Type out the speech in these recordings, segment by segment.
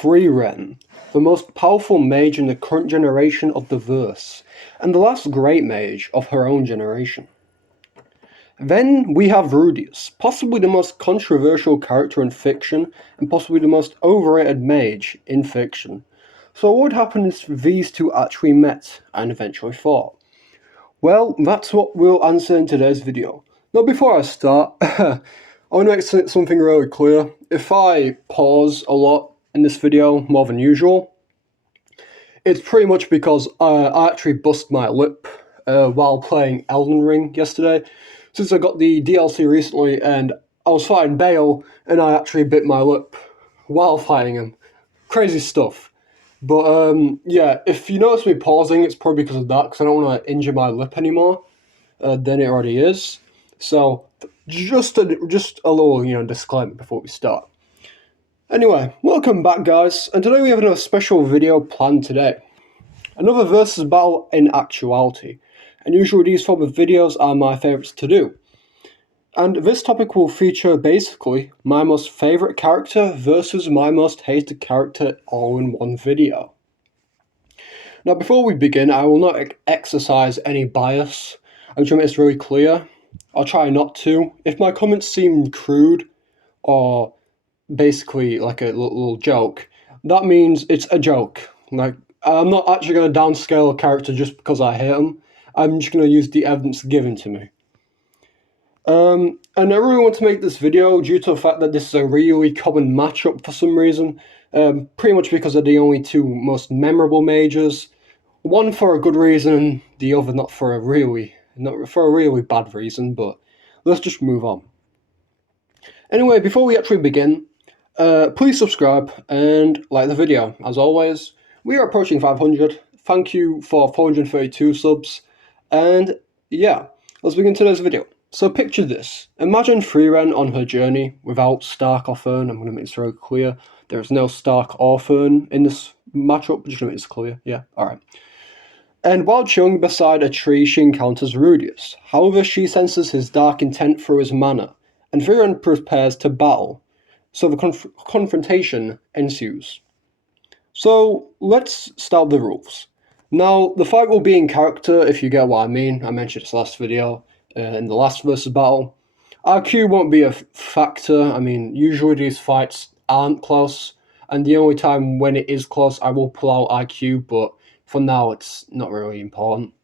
Frieren, the most powerful mage in the current generation of the verse, and the last great mage of her own generation. Then we have Rudeus, possibly the most controversial character in fiction, and possibly the most overrated mage in fiction. So what would happen if these two actually met and eventually fought? Well, that's what we'll answer in today's video. Now before I start, I want to make something really clear. If I pause a lot in this video, more than usual, it's pretty much because I actually bust my lip while playing Elden Ring yesterday. Since I got the DLC recently and I was fighting Bale and I actually bit my lip while fighting him. Crazy stuff. But yeah, if you notice me pausing, it's probably because of that, because I don't want to injure my lip anymore than it already is. So just a little disclaimer before we start. Anyway, welcome back guys, and today we have another special video planned today. Another versus battle in actuality, and usually these form of videos are my favourites to do. And this topic will feature basically my most favourite character versus my most hated character all in one video. Now before we begin, I will not exercise any bias. I'm trying to make this really clear. I'll try not to. If my comments seem crude or basically like a little joke, that means it's a joke. Like, I'm not actually going to downscale a character just because I hate him. I'm just going to use the evidence given to me. And I really want to make this video due to the fact that this is a really common matchup for some reason. Pretty much because they're the only two most memorable mages. One for a good reason, the other not for a really bad reason, but let's just move on. Anyway, before we actually begin, please subscribe and like the video. As always, we are approaching 500. Thank you for 432 subs. And yeah, let's begin today's video. So picture this. Imagine Frieren on her journey without Stark or Fern. I'm going to make this very clear. There is no Stark or Fern in this matchup. Just going to make this clear. Yeah, alright. And while chilling beside a tree, she encounters Rudeus. However, she senses his dark intent through his manner, and Frieren prepares to battle. So the confrontation ensues. So let's start the rules. Now, the fight will be in character, if you get what I mean. I mentioned this last video, in the last versus battle. IQ won't be a factor. I mean, usually these fights aren't close, and the only time when it is close, I will pull out IQ, but for now, it's not really important.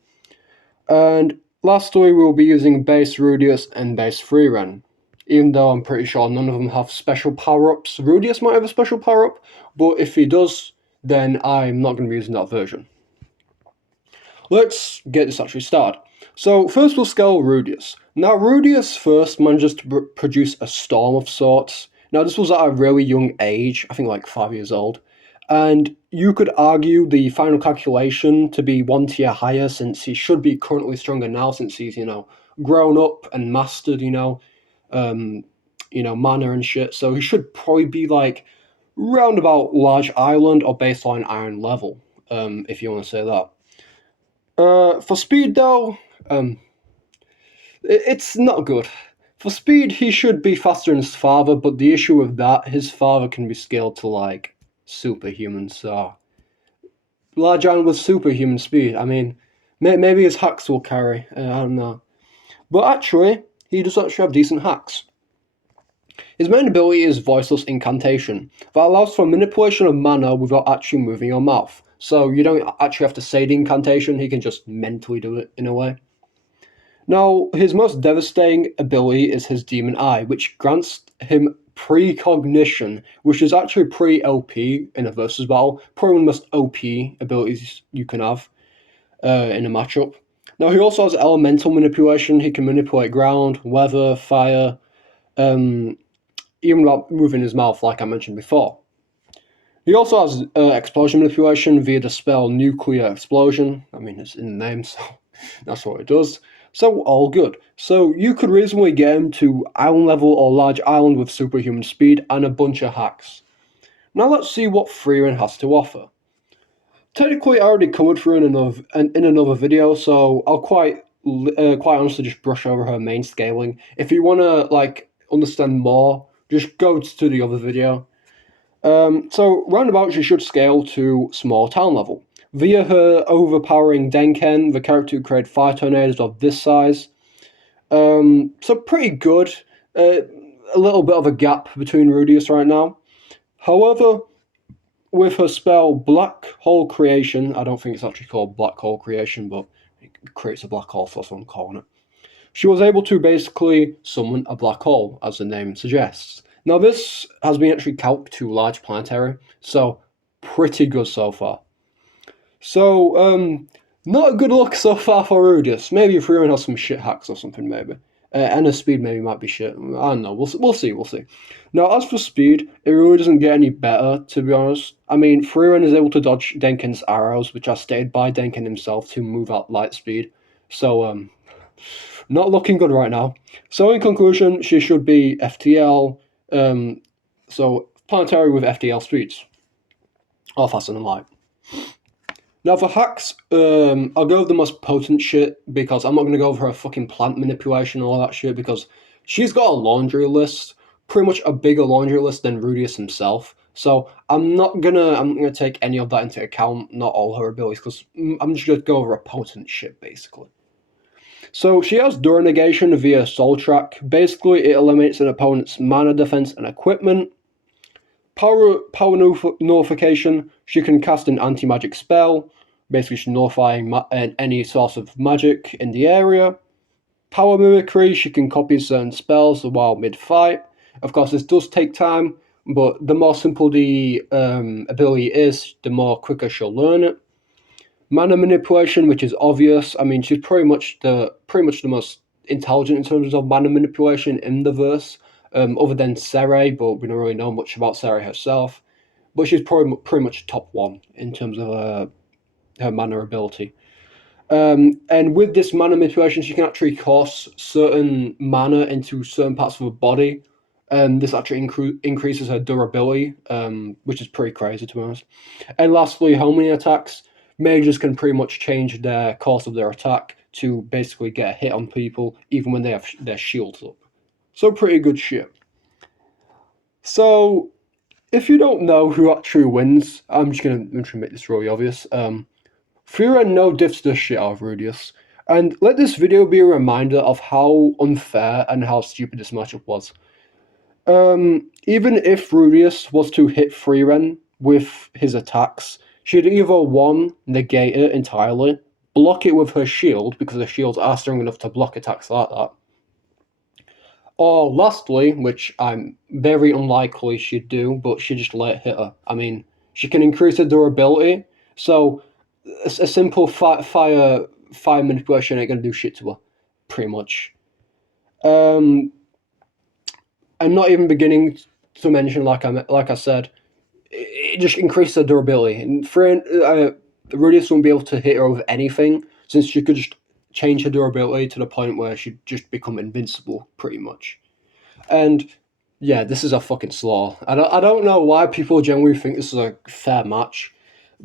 And lastly, we'll be using base Rudeus and base Frieren. Even though I'm pretty sure none of them have special power-ups. Rudeus might have a special power-up, but if he does, then I'm not going to be using that version. Let's get this actually started. So first we'll scale Rudeus. Now Rudeus first manages to produce a storm of sorts. Now this was at a really young age, I think like 5 years old. And you could argue the final calculation to be 1 tier higher, since he should be currently stronger now, since he's, grown up and mastered, mana and shit. So he should probably be like round about Large Island or baseline Iron level, if you want to say that. For speed though, it's not good. For speed, he should be faster than his father, but the issue with that, his father can be scaled to like superhuman, so Large Island with superhuman speed. I mean, maybe his hacks will carry, I don't know. But actually, he does actually have decent hacks. His main ability is Voiceless Incantation, that allows for manipulation of mana without actually moving your mouth. So you don't actually have to say the incantation, he can just mentally do it in a way. Now, his most devastating ability is his Demon Eye, which grants him precognition, which is actually pretty OP in a versus battle. Probably one of the most OP abilities you can have in a matchup. Now, he also has elemental manipulation. He can manipulate ground, weather, fire, even without moving his mouth, like I mentioned before. He also has explosion manipulation via the spell Nuclear Explosion. I mean, it's in the name, so that's what it does. So, all good. So, you could reasonably get him to Island level or Large Island with superhuman speed and a bunch of hacks. Now, let's see what Frieren has to offer. Technically, I already covered Frieren in another video, so I'll quite honestly just brush over her main scaling. If you want to, understand more, just go to the other video. So roundabout, she should scale to small town level. Via her overpowering Denken, the character who created fire tornadoes of this size. So pretty good. A little bit of a gap between Rudeus right now. However, with her spell Black Hole Creation, I don't think it's actually called Black Hole Creation, but it creates a black hole, so that's what I'm calling it. She was able to basically summon a black hole, as the name suggests. Now, this has been actually calced to large planetary, so pretty good so far. So, not a good look so far for Rudeus. Maybe Frieren has some shit hacks or something, maybe. And her speed maybe might be shit. I don't know. We'll see. Now, as for speed, it really doesn't get any better, to be honest. I mean, Frieren is able to dodge Denken's arrows, which are stated by Denken himself to move at light speed. So, not looking good right now. So, in conclusion, she should be FTL. So, planetary with FTL speeds. Or faster than light. Now for hacks, I'll go with the most potent shit because I'm not going to go over her fucking plant manipulation and all that shit because she's got a laundry list, pretty much a bigger laundry list than Rudeus himself. So I'm not gonna take any of that into account, not all her abilities, because I'm just gonna go over a potent shit basically. So she has Dura Negation via Soul Track. Basically, it eliminates an opponent's mana defense and equipment. Power nullification, she can cast an anti-magic spell, basically she's nullifying any source of magic in the area. Power mimicry, she can copy certain spells while mid-fight. Of course, this does take time, but the more simple the ability is, the more quicker she'll learn it. Mana manipulation, which is obvious. I mean, she's pretty much the most intelligent in terms of mana manipulation in the verse. Other than Sere, but we don't really know much about Sere herself. But she's pretty much top one in terms of her mana ability. And with this mana manipulation, she can actually course certain mana into certain parts of her body. This actually increases her durability, which is pretty crazy to be honest. And lastly, homing attacks. Mages can pretty much change their course of their attack to basically get a hit on people, even when they have their shields up. So pretty good shit. So, if you don't know who actually wins, I'm just gonna make this really obvious. Frieren no diffs the shit out of Rudeus, and let this video be a reminder of how unfair and how stupid this matchup was. Even if Rudeus was to hit Frieren with his attacks, she'd either one, negate it entirely, block it with her shield, because her shields are strong enough to block attacks like that, or lastly, which I'm very unlikely she'd do, but she just let it hit her. I mean, she can increase her durability, so a simple fire manipulation ain't gonna do shit to her, pretty much. I'm not even beginning to mention, like I said, it just increases her durability. And Rudeus won't be able to hit her with anything, since she could just change her durability to the point where she'd just become invincible, pretty much. And yeah, this is a fucking slaughter. I don't know why people generally think this is a fair match,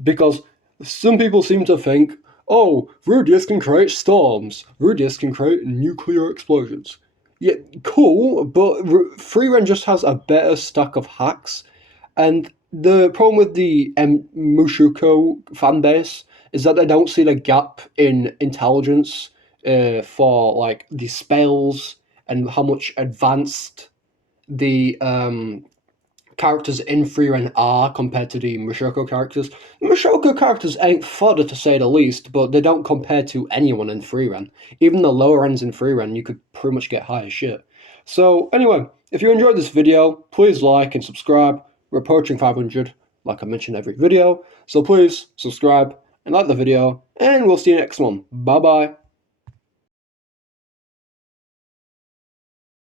because some people seem to think, oh, Rudeus can create storms, Rudeus can create nuclear explosions. Yeah, cool, but Frieren just has a better stack of hacks, and the problem with the Mushoku fanbase is that they don't see the gap in intelligence for like the spells and how much advanced the characters in Frieren are compared to the Mushoku characters. The Mushoku characters ain't fodder to say the least, but they don't compare to anyone in Frieren. Even the lower ends in Frieren, you could pretty much get high as shit. So anyway, if you enjoyed this video, please like and subscribe. We're approaching 500, like I mentioned every video, so please subscribe and like the video, and we'll see you next one. Bye bye.